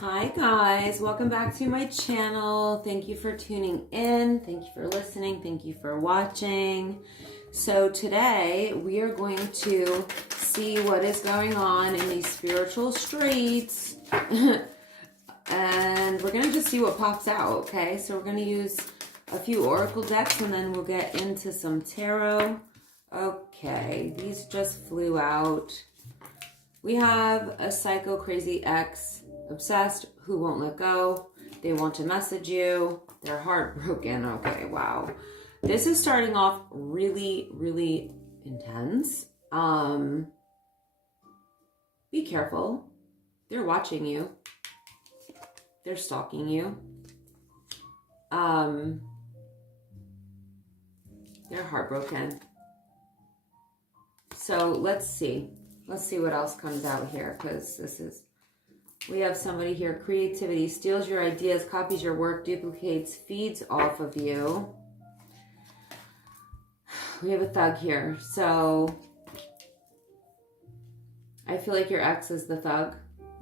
Hi guys, welcome back to my channel. Thank you for tuning in. Thank you for listening. Thank you for watching. So today we are going to see what is going on in these spiritual streets. And we're going to just see what pops out, okay? So we're going to use a few oracle decks and then we'll get into some tarot. Okay, these just flew out. We have a psycho crazy ex, obsessed, who won't let go. They want to message you. They're heartbroken. Okay, wow. This is starting off really, really intense. Be careful. They're watching you. They're stalking you. They're heartbroken. So let's see. Let's see what else comes out here, because this is... We have somebody here, creativity, steals your ideas, copies your work, duplicates, feeds off of you. We have a thug here. So I feel like your ex is the thug,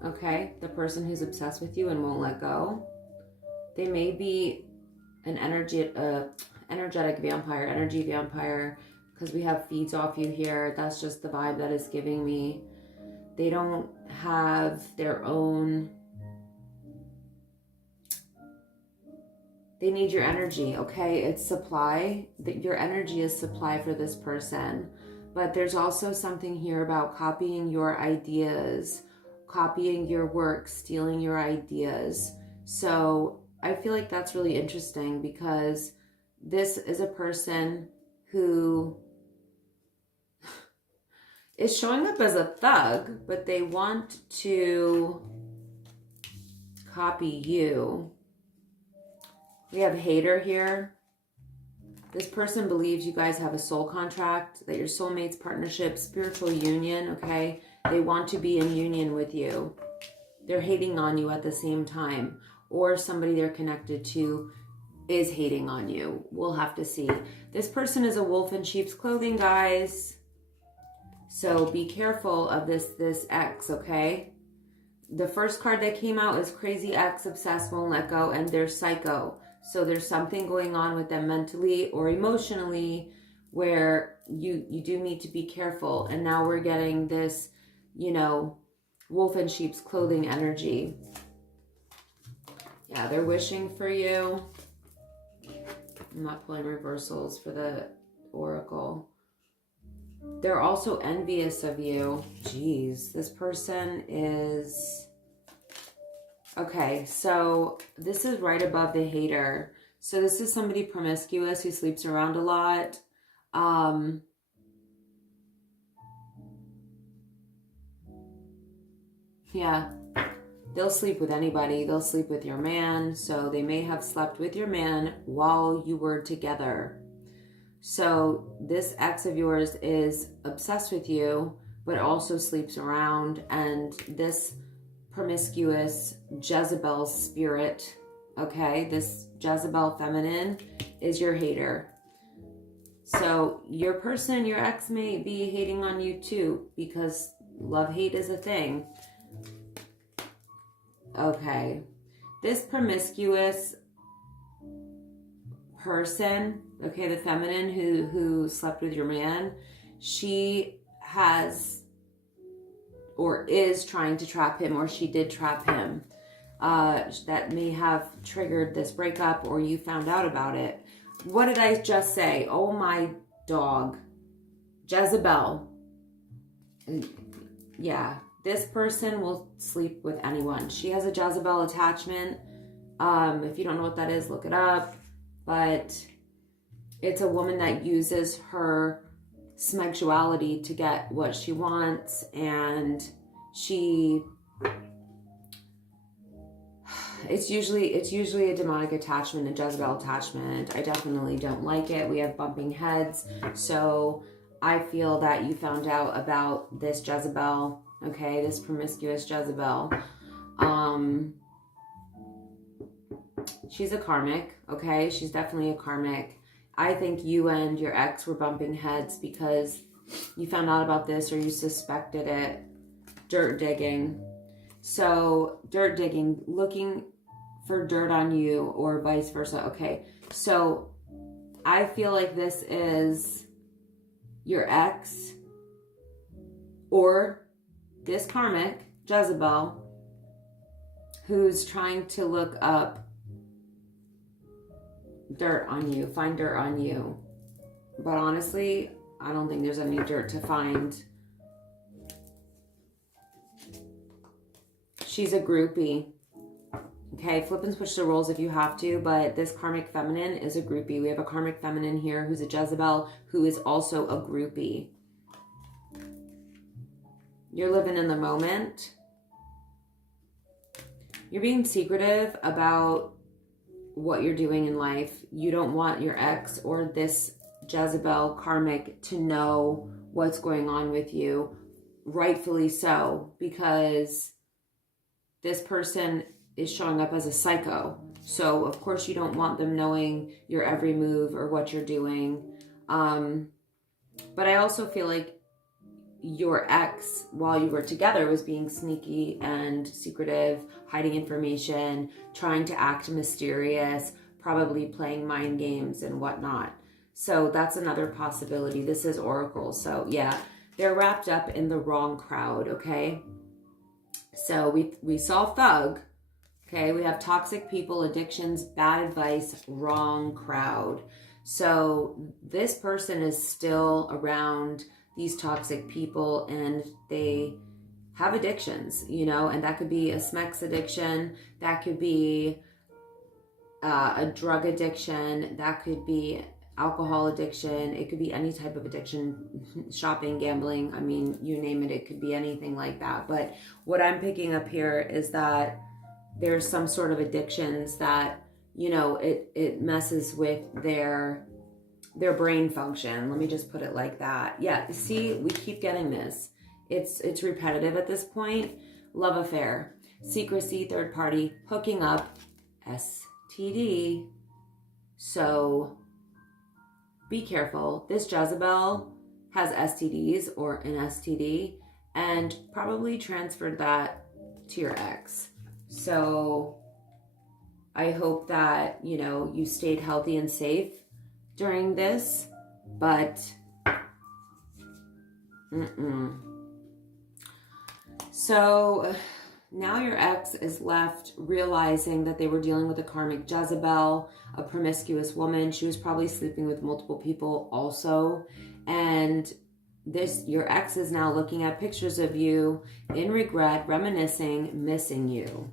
okay? The person who's obsessed with you and won't let go. They may be an energetic vampire, energy vampire, because we have feeds off you here. That's just the vibe that is giving me. They don't have their own... They need your energy, okay? It's supply. Your energy is supply for this person. But there's also something here about copying your ideas, copying your work, stealing your ideas. So I feel like that's really interesting, because this is a person who is showing up as a thug, but they want to copy you. We have hater here. This person believes you guys have a soul contract, that your soulmates, partnership, spiritual union, okay? They want to be in union with you. They're hating on you at the same time. Or somebody they're connected to is hating on you. We'll have to see. This person is a wolf in sheep's clothing, guys. So be careful of this ex, okay? The first card that came out is crazy ex, obsessed, won't let go, and they're psycho. So there's something going on with them mentally or emotionally where you do need to be careful. And now we're getting this, you know, wolf in sheep's clothing energy. Yeah, they're wishing for you. I'm not pulling reversals for the oracle. They're also envious of you. Jeez, this person is... Okay, so this is right above the hater. So this is somebody promiscuous who sleeps around a lot. Yeah, they'll sleep with anybody. They'll sleep with your man. So they may have slept with your man while you were together. So this ex of yours is obsessed with you, but also sleeps around. And this promiscuous Jezebel spirit, okay, this Jezebel feminine is your hater. So your person, your ex, may be hating on you too, because love-hate is a thing. Okay, this promiscuous person, okay, the feminine who slept with your man, she has or is trying to trap him, or she did trap him. That may have triggered this breakup, or you found out about it. What did I just say? Oh my dog. Jezebel. Yeah, this person will sleep with anyone. She has a Jezebel attachment. If you don't know what that is, look it up. But it's a woman that uses her sexuality to get what she wants, and it's usually a demonic attachment, a Jezebel attachment. I definitely don't like it. We have bumping heads. So I feel that you found out about this Jezebel, okay, this promiscuous Jezebel. She's a karmic, okay? She's definitely a karmic. I think you and your ex were bumping heads because you found out about this or you suspected it. Dirt digging. So dirt digging, looking for dirt on you, or vice versa. Okay, so I feel like this is your ex or this karmic Jezebel who's trying to look up dirt on you, find dirt on you. But honestly, I don't think there's any dirt to find. She's a groupie. Okay, flip and switch the roles if you have to, but this karmic feminine is a groupie. We have a karmic feminine here who's a Jezebel who is also a groupie. You're living in the moment. You're being secretive about what you're doing in life. You don't want your ex or this Jezebel karmic to know what's going on with you. Rightfully so, because this person is showing up as a psycho. So of course you don't want them knowing your every move or what you're doing. But I also feel like your ex, while you were together, was being sneaky and secretive, hiding information, trying to act mysterious, probably playing mind games and whatnot. So that's another possibility. This is Oracle. So yeah, they're wrapped up in the wrong crowd, okay? So we saw thug, okay? We have toxic people, addictions, bad advice, wrong crowd. So this person is still around these toxic people and they have addictions, you know, and that could be a Smex addiction, that could be a drug addiction, that could be alcohol addiction, it could be any type of addiction, shopping, gambling, I mean, you name it, it could be anything like that. But what I'm picking up here is that there's some sort of addictions that, you know, it messes with their brain function. Let me just put it like that. Yeah, see, we keep getting this. It's repetitive at this point. Love affair, secrecy, third party, hooking up, STD. So be careful. This Jezebel has STDs or an STD and probably transferred that to your ex. So I hope that, you know, you stayed healthy and safe during this, but So now your ex is left realizing that they were dealing with a karmic Jezebel, a promiscuous woman. She was probably sleeping with multiple people also. And your ex is now looking at pictures of you in regret, reminiscing, missing you.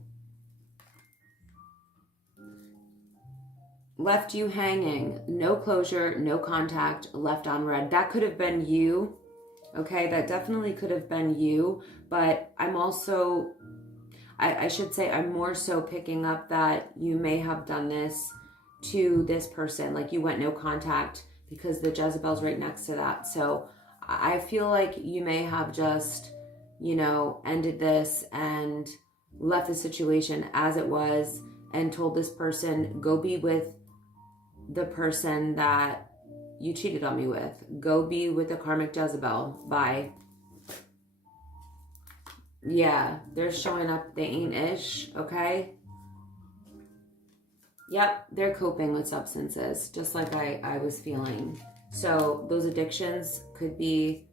Left you hanging, no closure, no contact, left on red. That could have been you, okay? That definitely could have been you, but I'm also, I should say, I'm more so picking up that you may have done this to this person, like you went no contact because the Jezebel's right next to that. So I feel like you may have just, you know, ended this and left the situation as it was and told this person, go be with the person that you cheated on me with. Go be with the karmic Jezebel. Bye. Yeah, they're showing up. They ain't ish, okay? Yep, they're coping with substances, just like I was feeling. So those addictions could be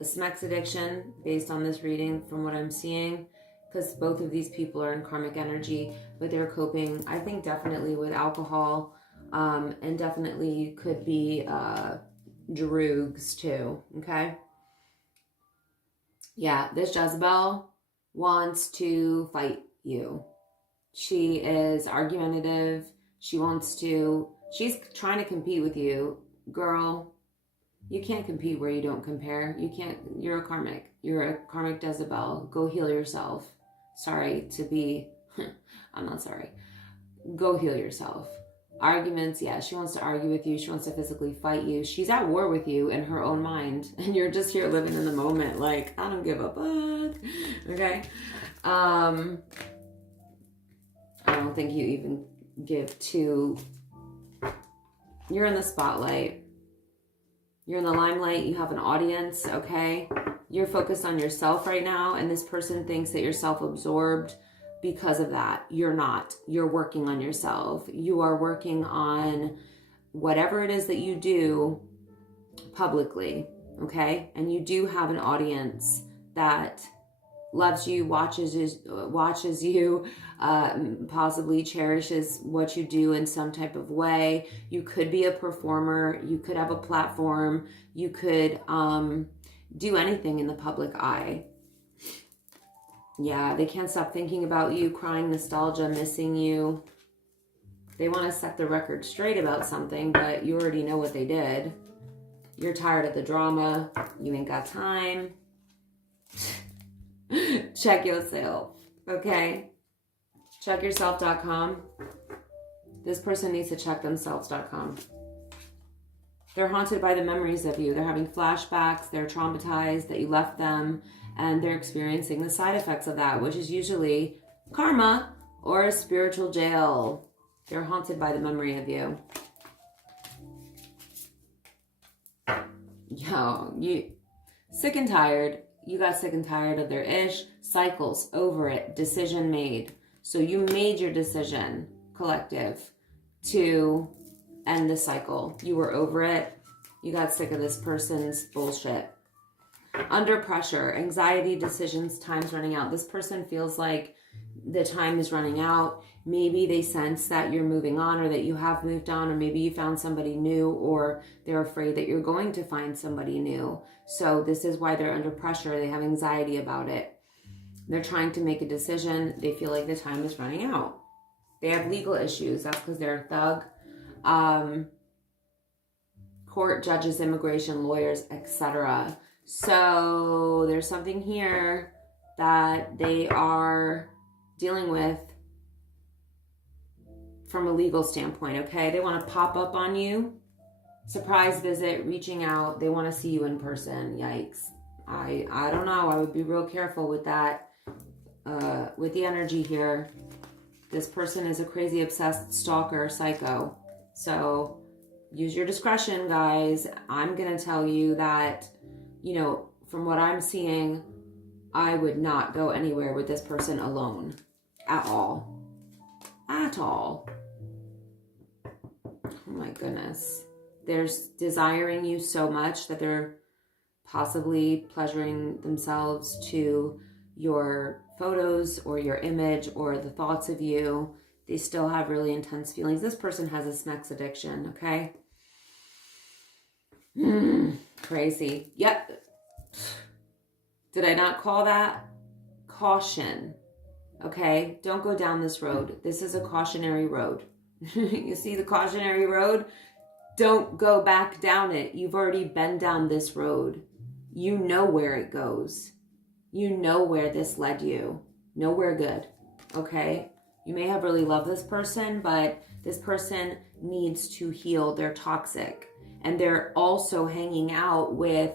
a Smex addiction based on this reading from what I'm seeing, because both of these people are in karmic energy, but they're coping, I think, definitely with alcohol, and definitely could be drugs too, okay? Yeah, this Jezebel wants to fight you. She is argumentative. She's trying to compete with you. Girl, you can't compete where you don't compare. You're a karmic. You're a karmic Jezebel. Go heal yourself. Sorry to be, I'm not sorry. Go heal yourself. Arguments, yeah, she wants to argue with you. She wants to physically fight you. She's at war with you in her own mind. And you're just here living in the moment like, I don't give a fuck. Okay? I don't think you even give two. You're in the spotlight. You're in the limelight. You have an audience, okay? You're focused on yourself right now, and this person thinks that you're self-absorbed because of that. You're not. You're working on yourself. You are working on whatever it is that you do publicly, okay? And you do have an audience that loves you, watches you, possibly cherishes what you do in some type of way. You could be a performer. You could have a platform. You could do anything in the public eye. Yeah, they can't stop thinking about you, crying nostalgia, missing you. They want to set the record straight about something, but you already know what they did. You're tired of the drama. You ain't got time. Check yourself, okay? Checkyourself.com. This person needs to check themselves.com. They're haunted by the memories of you. They're having flashbacks. They're traumatized that you left them, and they're experiencing the side effects of that, which is usually karma or a spiritual jail. They're haunted by the memory of you. Yo, you sick and tired. You got sick and tired of their ish. Cycles, over it, decision made. So you made your decision, collective, to end the cycle. You were over it. You got sick of this person's bullshit. Under pressure, anxiety, decisions, time's running out. This person feels like the time is running out. Maybe they sense that you're moving on, or that you have moved on, or maybe you found somebody new, or they're afraid that you're going to find somebody new. So this is why they're under pressure. They have anxiety about it. They're trying to make a decision. They feel like the time is running out. They have legal issues. That's because they're a thug. Court, judges, immigration, lawyers, etc. So there's something here that they are dealing with from a legal standpoint, okay? They want to pop up on you, surprise visit, reaching out. They want to see you in person. Yikes. I don't know. I would be real careful with that. With the energy here, this person is a crazy, obsessed stalker, psycho. So use your discretion, guys. I'm going to tell you that, you know, from what I'm seeing, I would not go anywhere with this person alone. At all. At all. Oh my goodness. They're desiring you so much that they're possibly pleasuring themselves to your photos or your image or the thoughts of you. They still have really intense feelings. This person has a sex addiction, okay? Crazy. Yep. Did I not call that? Caution. Okay? Don't go down this road. This is a cautionary road. You see the cautionary road? Don't go back down it. You've already been down this road. You know where it goes. You know where this led you. Nowhere good. Okay? You may have really loved this person, but this person needs to heal. They're toxic. And they're also hanging out with,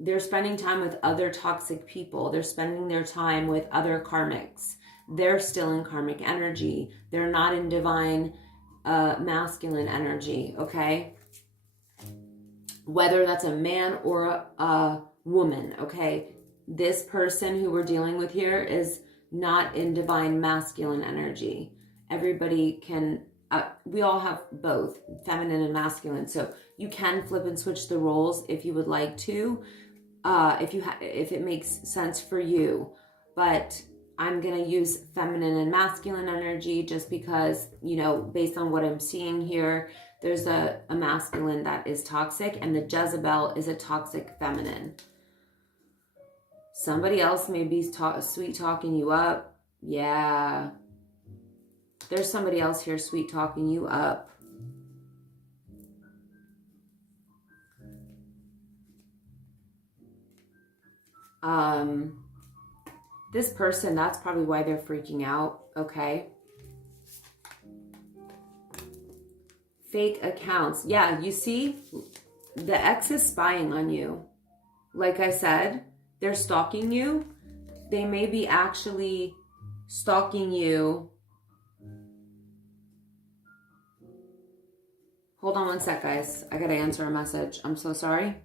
they're spending time with other toxic people. They're spending their time with other karmics. They're still in karmic energy. They're not in divine masculine energy, okay? Whether that's a man or a woman, okay? This person who we're dealing with here is not in divine masculine energy. Everybody can, we all have both, feminine and masculine. So you can flip and switch the roles if you would like to, if it makes sense for you. But I'm going to use feminine and masculine energy just because, you know, based on what I'm seeing here, there's a masculine that is toxic, and the Jezebel is a toxic feminine. Somebody else may be sweet talking you up. Yeah. There's somebody else here sweet talking you up. This person, that's probably why they're freaking out, okay? Fake accounts. Yeah, you see, the ex is spying on you. Like I said, they're stalking you. They may be actually stalking you. Hold on one sec, guys. I gotta answer a message. I'm so sorry.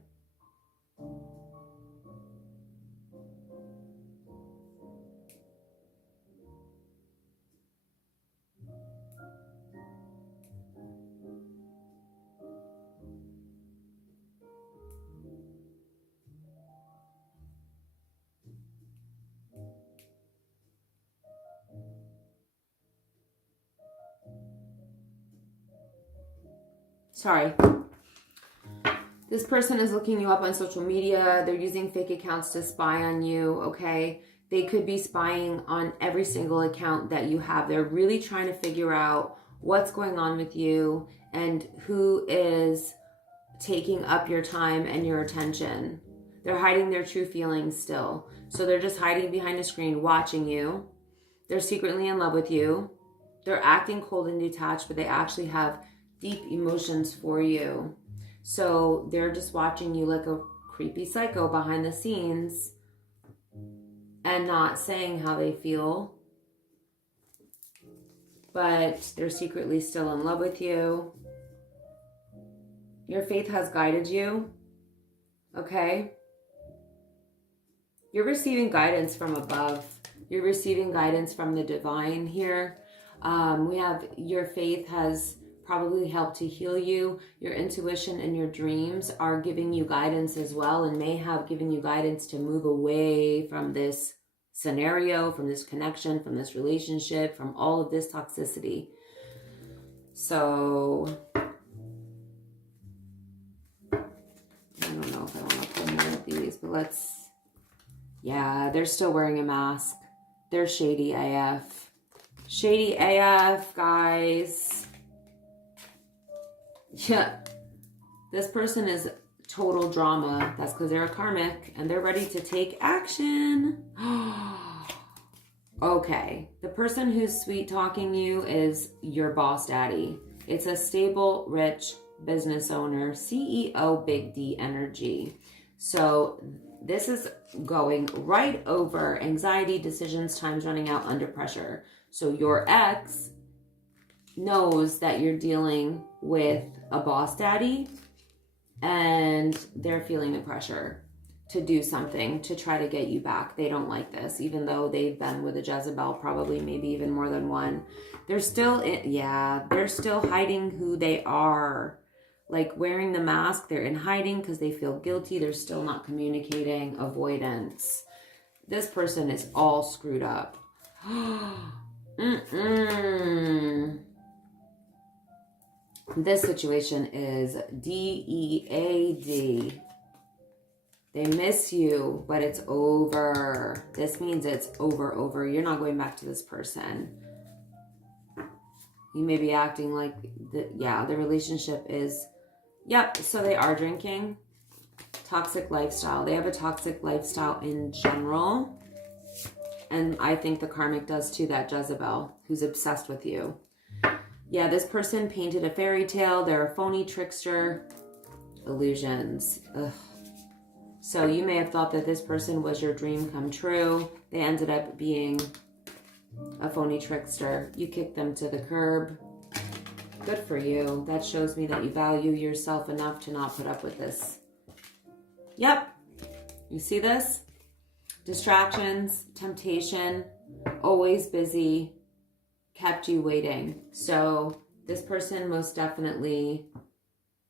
sorry. This person is looking you up on social media. They're using fake accounts to spy on you, okay? They could be spying on every single account that you have. They're really trying to figure out what's going on with you and who is taking up your time and your attention. They're hiding their true feelings still. So they're just hiding behind a screen, watching you. They're secretly in love with you. They're acting cold and detached, but they actually have deep emotions for you. So they're just watching you like a creepy psycho behind the scenes and not saying how they feel. But they're secretly still in love with you. Your faith has guided you, okay? You're receiving guidance from above. You're receiving guidance from the divine here. We have your faith has probably helped to heal you. Your intuition and your dreams are giving you guidance as well, and may have given you guidance to move away from this scenario, from this connection, from this relationship, from all of this toxicity. So I don't know if I want to pull more of these, but let's, yeah, they're still wearing a mask. They're shady AF. Shady AF, guys. Yeah. This person is total drama. That's because they're a karmic and they're ready to take action. Okay. The person who's sweet talking you is your boss daddy. It's a stable, rich business owner, CEO, big D energy. So this is going right over anxiety, decisions, time's running out, under pressure. So your ex knows that you're dealing with a boss daddy and they're feeling the pressure to do something to try to get you back. They don't like this, even though they've been with a Jezebel, probably maybe even more than one. They're still, they're still hiding who they are. Like wearing the mask, they're in hiding because they feel guilty. They're still not communicating, avoidance. This person is all screwed up. This situation is DEAD. They miss you, but it's over. This means it's over. You're not going back to this person. You may be acting like, the relationship is, so they are drinking. Toxic lifestyle. They have a toxic lifestyle in general. And I think the karmic does too, that Jezebel, who's obsessed with you. Yeah, this person painted a fairy tale. They're a phony trickster. Illusions. Ugh. So you may have thought that this person was your dream come true. They ended up being a phony trickster. You kicked them to the curb. Good for you. That shows me that you value yourself enough to not put up with this. Yep. You see this? Distractions, temptation, always busy, kept you waiting. So this person most definitely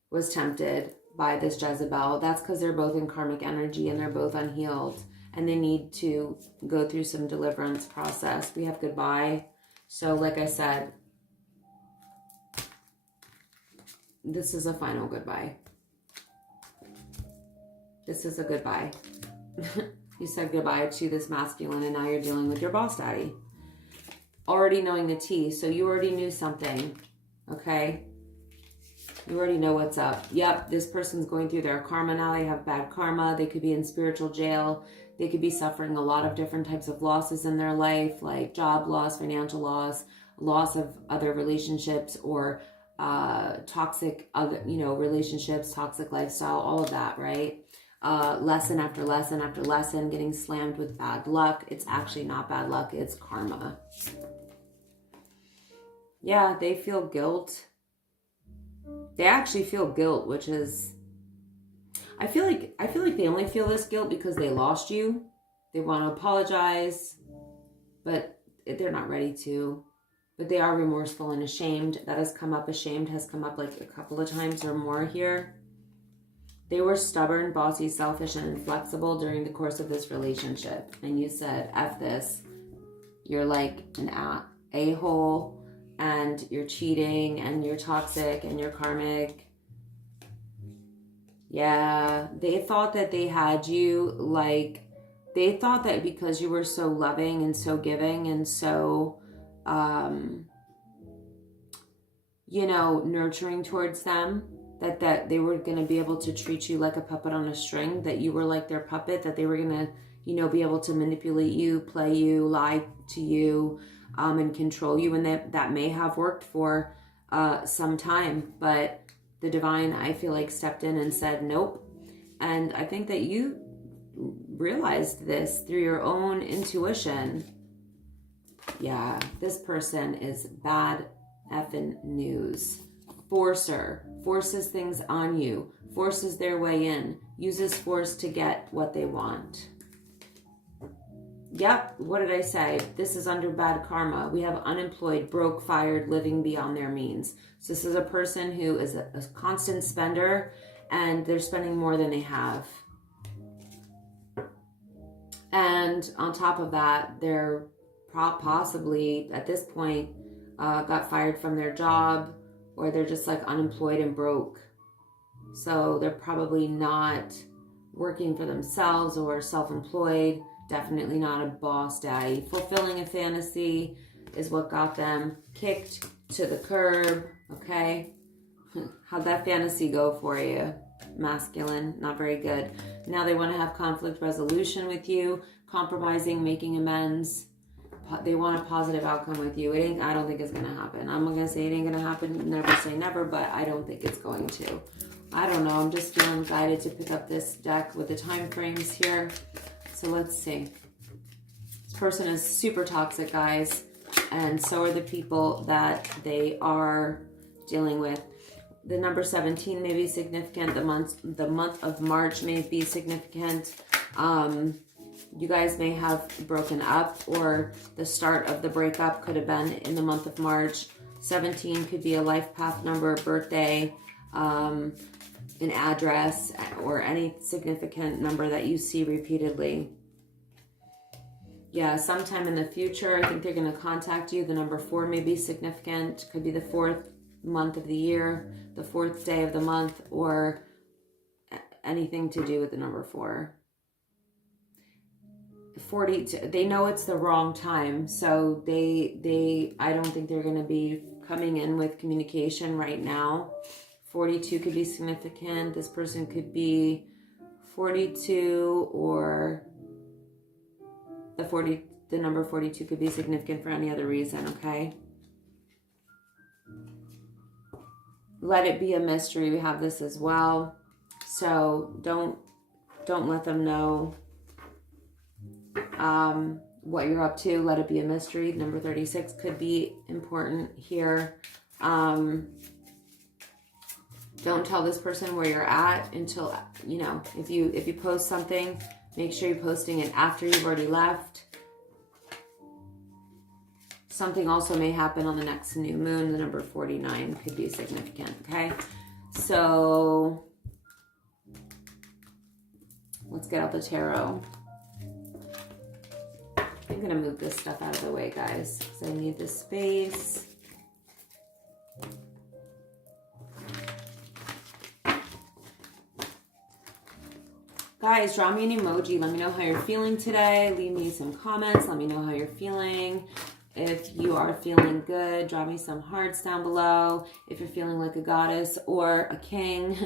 was tempted by this Jezebel. That's because they're both in karmic energy and they're both unhealed and they need to go through some deliverance process. We have goodbye. So like I said, this is a final goodbye. This is a goodbye. You said goodbye to this masculine and now you're dealing with your boss daddy. Already knowing the tea. So you already knew something. Okay? You already know what's up. Yep, this person's going through their karma now. They have bad karma. They could be in spiritual jail. They could be suffering a lot of different types of losses in their life, like job loss, financial loss, loss of other relationships, or toxic other, relationships, toxic lifestyle, all of that, right? Lesson after lesson after lesson, getting slammed with bad luck. It's actually not bad luck, it's karma. Yeah, they feel guilt. They actually feel guilt, which is, I feel like they only feel this guilt because they lost you. They want to apologize, but they're not ready to. But they are remorseful and ashamed. That has come up. Ashamed has come up like a couple of times or more here. They were stubborn, bossy, selfish, and inflexible during the course of this relationship. And you said, F this. You're like an a-hole, and you're cheating, and you're toxic, and you're karmic. Yeah, they thought that they had you, like, they thought that because you were so loving and so giving and so, you know, nurturing towards them, that they were going to be able to treat you like a puppet on a string, that you were like their puppet, that they were going to, you know, be able to manipulate you, play you, lie to you, and control you. And that may have worked for some time, but the divine, I feel like, stepped in and said, nope. And I think that you realized this through your own intuition. Yeah, this person is bad effing news. Forcer, forces things on you, forces their way in, uses force to get what they want. Yep, what did I say? This is under bad karma. We have unemployed, broke, fired, living beyond their means. So this is a person who is a constant spender, and they're spending more than they have. And on top of that, they're possibly, at this point, got fired from their job, or they're just like unemployed and broke. So they're probably not working for themselves or self-employed. Definitely not a boss daddy. Fulfilling a fantasy is what got them kicked to the curb, okay? How'd that fantasy go for you? Masculine, not very good. Now they want to have conflict resolution with you, compromising, making amends. They want a positive outcome with you. I don't think it's going to happen. I'm going to say it ain't going to happen. Never say never, but I don't think it's going to. I don't know. I'm just feeling guided to pick up this deck with the time frames here. So let's see. This person is super toxic, guys. And so are the people that they are dealing with. The number 17 may be significant. The month of March may be significant. You guys may have broken up, or the start of the breakup could have been in the month of March. 17 could be a life path number, birthday, an address, or any significant number that you see repeatedly. Yeah, sometime in the future, I think they're going to contact you. The number 4 may be significant. Could be the 4th month of the year, the 4th day of the month, or anything to do with the number 4. 42, they know it's the wrong time, so I don't think they're going to be coming in with communication right now. 42 could be significant. This person could be 42, or the number 42 could be significant for any other reason, okay? Let it be a mystery. We have this as well. So don't let them know what you're up to. Let it be a mystery. Number 36 could be important here. Don't tell this person where you're at until, you know, if you post something, make sure you're posting it after you've already left. Something also may happen on the next new moon. The number 49 could be significant, okay? So let's get out the tarot. I'm going to move this stuff out of the way, guys, because I need this space. Guys, draw me an emoji. Let me know how you're feeling today. Leave me some comments. Let me know how you're feeling. If you are feeling good, draw me some hearts down below. If you're feeling like a goddess or a king,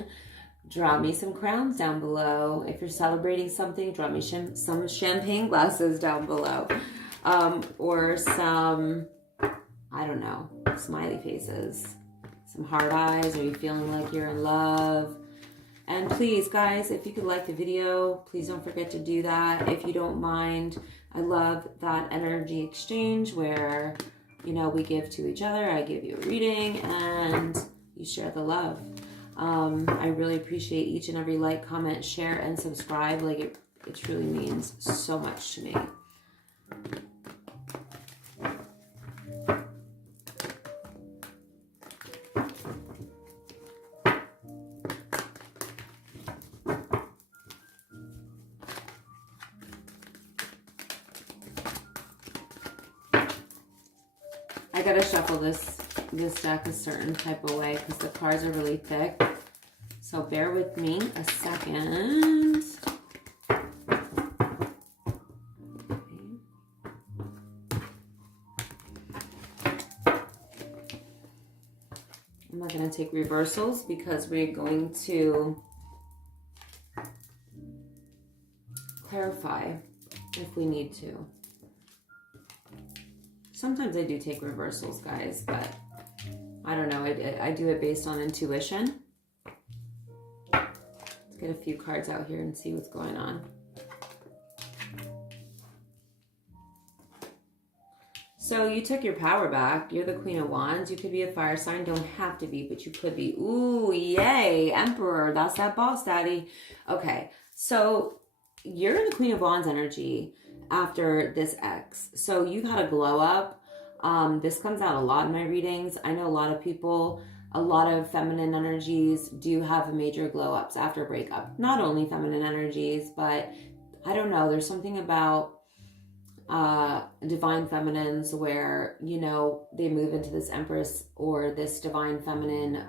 draw me some crowns down below. If you're celebrating something, draw me some champagne glasses down below. Or some, I don't know, smiley faces. Some heart eyes. Are you feeling like you're in love? And please, guys, if you could like the video, please don't forget to do that. If you don't mind, I love that energy exchange where, you know, we give to each other. I give you a reading and you share the love. I really appreciate each and every like, comment, share, and subscribe. Like, it truly means so much to me. I gotta shuffle this deck a certain type of way because the cards are really thick. So bear with me a second. I'm not going to take reversals because we're going to clarify if we need to. Sometimes I do take reversals, guys, but I don't know. I do it based on intuition. Let's get a few cards out here and see what's going on. So you took your power back. You're the Queen of Wands. You could be a fire sign. Don't have to be, but you could be. Ooh, yay. Emperor. That's that boss daddy. Okay. So you're in the Queen of Wands energy after this X. So you've had a glow up. This comes out a lot in my readings. I know a lot of people, a lot of feminine energies do have major glow ups after breakup. Not only feminine energies, but I don't know. There's something about divine feminines where, you know, they move into this Empress or this divine feminine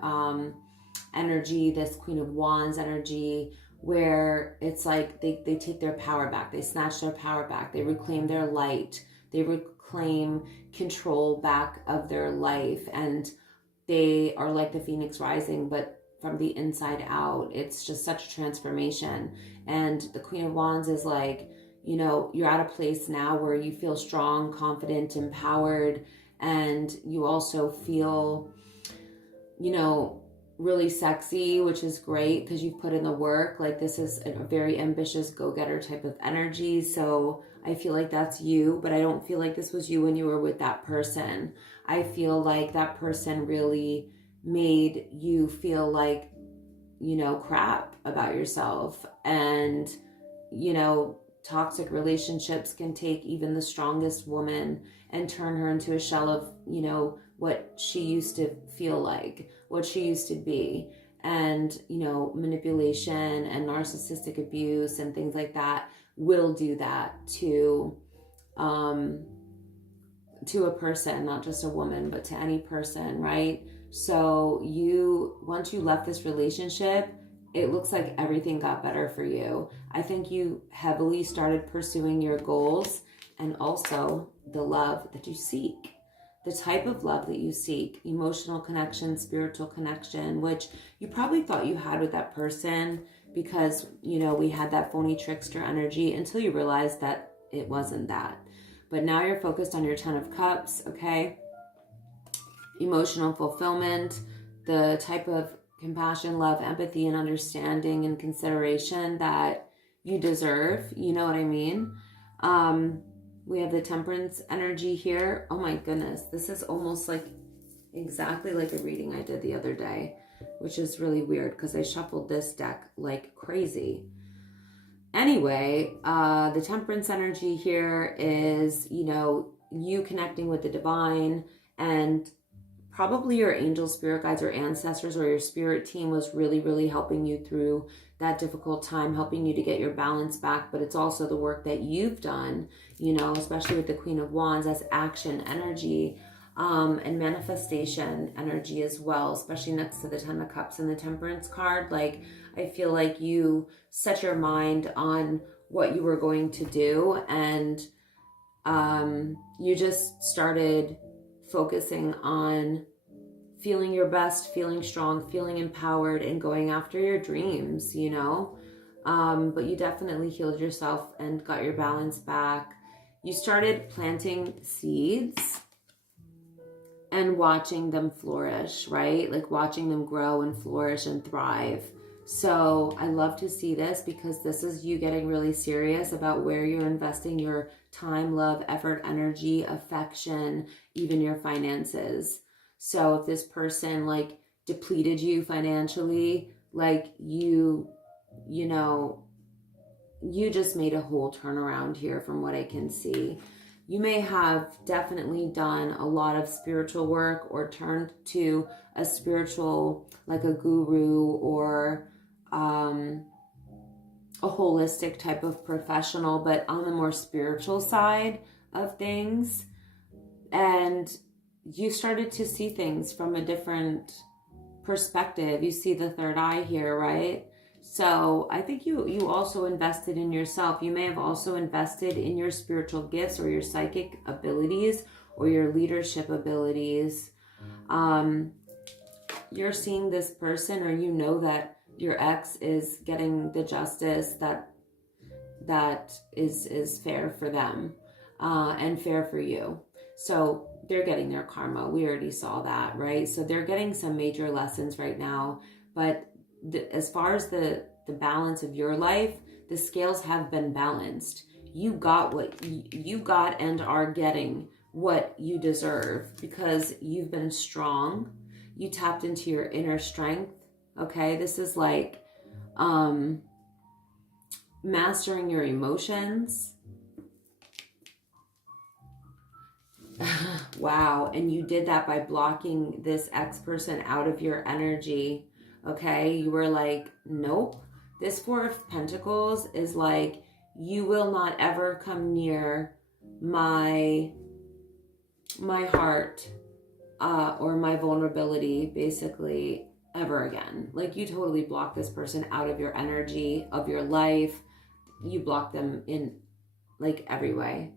energy, this Queen of Wands energy, where it's like they take their power back, they snatch their power back, they reclaim their light, they reclaim control back of their life, and they are like the Phoenix rising, but from the inside out. It's just such a transformation. And the Queen of Wands is like, you know, you're at a place now where you feel strong, confident, empowered, and you also feel, you know, really sexy, which is great because you've put in the work. Like, this is a very ambitious go-getter type of energy. So I feel like that's you, but I don't feel like this was you when you were with that person. I feel like that person really made you feel like, you know, crap about yourself. And, you know, toxic relationships can take even the strongest woman and turn her into a shell of, you know, what she used to feel like, what she used to be. And, you know, manipulation and narcissistic abuse and things like that will do that to a person, not just a woman, but to any person, right? So once you left this relationship, it looks like everything got better for you. I think you heavily started pursuing your goals and also the love that you seek, the type of love that you seek, emotional connection, spiritual connection, which you probably thought you had with that person because, you know, we had that phony trickster energy until you realized that it wasn't that. But now you're focused on your 10 of Cups, okay? Emotional fulfillment, the type of compassion, love, empathy, and understanding and consideration that you deserve. You know what I mean? We have the Temperance energy here. Oh my goodness. This is almost like exactly like a reading I did the other day, which is really weird because I shuffled this deck like crazy. Anyway, the Temperance energy here is, you know, you connecting with the divine, and probably your angel, spirit guides, or ancestors, or your spirit team was really, really helping you through that difficult time, helping you to get your balance back. But it's also the work that you've done, you know, especially with the Queen of Wands as action energy, and manifestation energy as well, especially next to the 10 of Cups and the Temperance card. Like, I feel like you set your mind on what you were going to do, and you just started focusing on feeling your best, feeling strong, feeling empowered, and going after your dreams, you know. But you definitely healed yourself and got your balance back. You started planting seeds and watching them flourish, right? Like watching them grow and flourish and thrive. So I love to see this because this is you getting really serious about where you're investing your time, love, effort, energy, affection, even your finances. So if this person like depleted you financially, like you know, you just made a whole turnaround here from what I can see. You may have definitely done a lot of spiritual work or turned to a spiritual, like a guru or a holistic type of professional, but on the more spiritual side of things. And you started to see things from a different perspective. You see the third eye here, right? So I think you also invested in yourself. You may have also invested in your spiritual gifts or your psychic abilities or your leadership abilities. You're seeing this person, or you know that your ex is getting the justice that is fair for them and fair for you. So they're getting their karma. We already saw that, right? So they're getting some major lessons right now. But as far as the balance of your life, the scales have been balanced. You got what you got and are getting what you deserve because you've been strong. You tapped into your inner strength. Okay, this is like mastering your emotions. Wow. And you did that by blocking this ex person out of your energy. Okay, you were like, nope. This Four of Pentacles is like, you will not ever come near my heart or my vulnerability, basically, ever again. Like, you totally block this person out of your energy, of your life. You block them in like every way.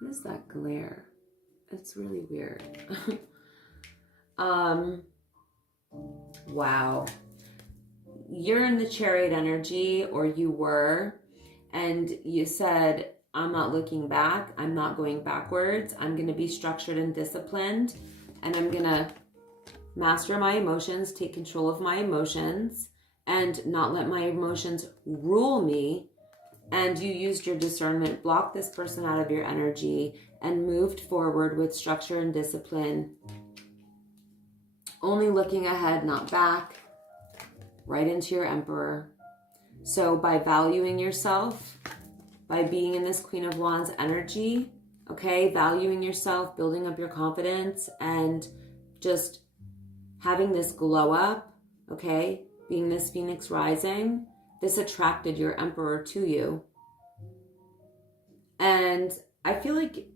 What is that glare? It's really weird. Wow. You're in the Chariot energy, or you were, and you said, I'm not looking back. I'm not going backwards. I'm going to be structured and disciplined, and I'm going to master my emotions, take control of my emotions, and not let my emotions rule me. And you used your discernment, blocked this person out of your energy, and moved forward with structure and discipline. Only looking ahead, not back. Right into your Emperor. So by valuing yourself, by being in this Queen of Wands energy, okay, valuing yourself, building up your confidence, and just having this glow up, okay, being this Phoenix rising, this attracted your Emperor to you. And I feel like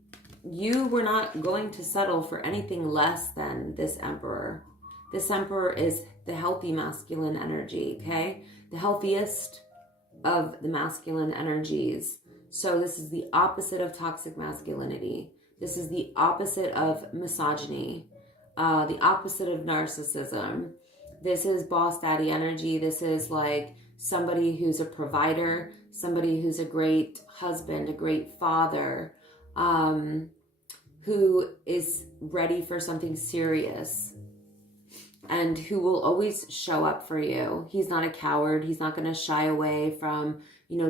you were not going to settle for anything less than this Emperor. This Emperor is the healthy masculine energy, okay? The healthiest of the masculine energies. So this is the opposite of toxic masculinity. This is the opposite of misogyny, the opposite of narcissism. This is boss daddy energy. This is like somebody who's a provider, somebody who's a great husband, a great father, who is ready for something serious and who will always show up for you. He's not a coward. He's not going to shy away from,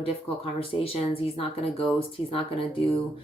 difficult conversations. He's not going to ghost. He's not going to do,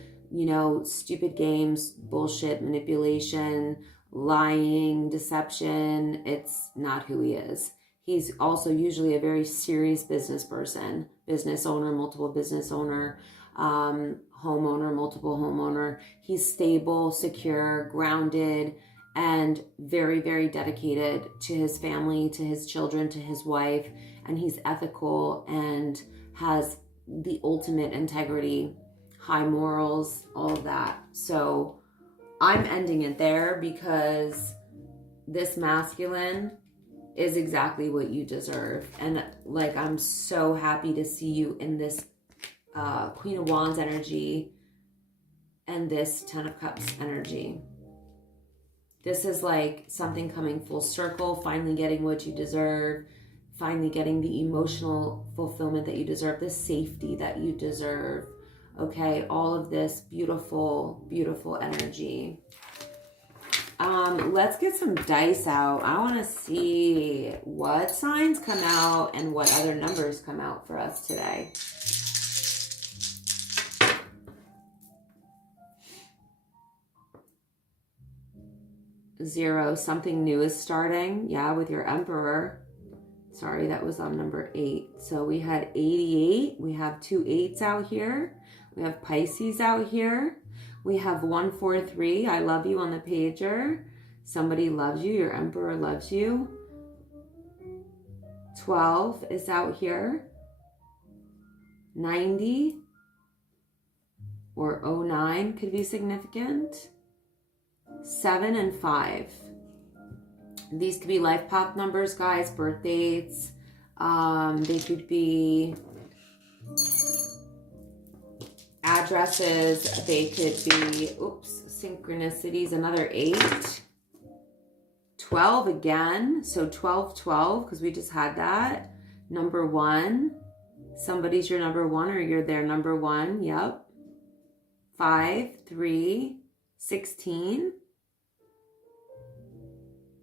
stupid games, bullshit, manipulation, lying, deception. It's not who he is. He's also usually a very serious business person, business owner, multiple business owner, homeowner, multiple homeowner. He's stable, secure, grounded, and very, very dedicated to his family, to his children, to his wife. And he's ethical and has the ultimate integrity, high morals, all of that. So I'm ending it there because this masculine is exactly what you deserve. And like, I'm so happy to see you in this Queen of Wands energy and this Ten of Cups energy. This is like something coming full circle, finally getting what you deserve, finally getting the emotional fulfillment that you deserve, the safety that you deserve. Okay, all of this beautiful, beautiful energy. Let's get some dice out. I want to see what signs come out and what other numbers come out for us today. Zero, something new is starting. Yeah, with your Emperor. Sorry, that was on number 8. So we had 88. We have 2 8s out here. We have Pisces out here. We have 143. I love you on the pager. Somebody loves you. Your Emperor loves you. 12 is out here. 90 or 09 could be significant. 7 and 5. These could be life path numbers, guys, birth dates. They could be addresses. They could be, synchronicities, another 8. 12 again. So 12, 12, because we just had that. Number 1. Somebody's your number 1 or you're their number 1. Yep. 5, 3, 16.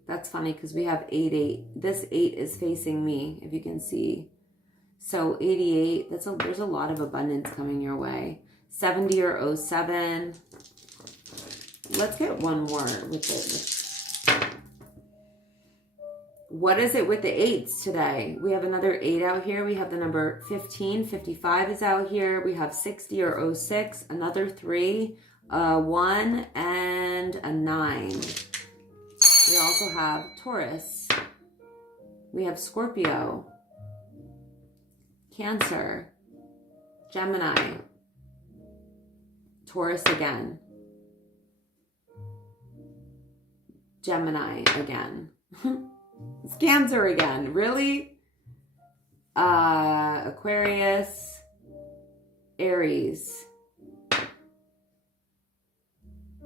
That's funny because we have 8, 8. This 8 is facing me, if you can see. So 88, there's a lot of abundance coming your way. 70 or 07. Let's get one more with it. What is it with the 8s today? We have another 8 out here. We have the number 15. 55 is out here. We have 60 or 06. Another 3. 1 and a 9. We also have Taurus. We have Scorpio. Cancer. Gemini. Taurus again. Gemini again. It's Cancer again. Really? Aquarius. Aries.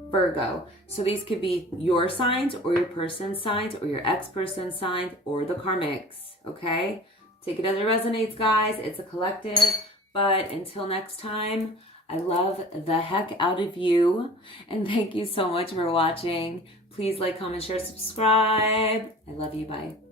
Virgo. So these could be your signs or your person's signs or your ex-person's signs or the karmics. Okay? Take it as it resonates, guys. It's a collective. But until next time, I love the heck out of you. And thank you so much for watching. Please like, comment, share, subscribe. I love you. Bye.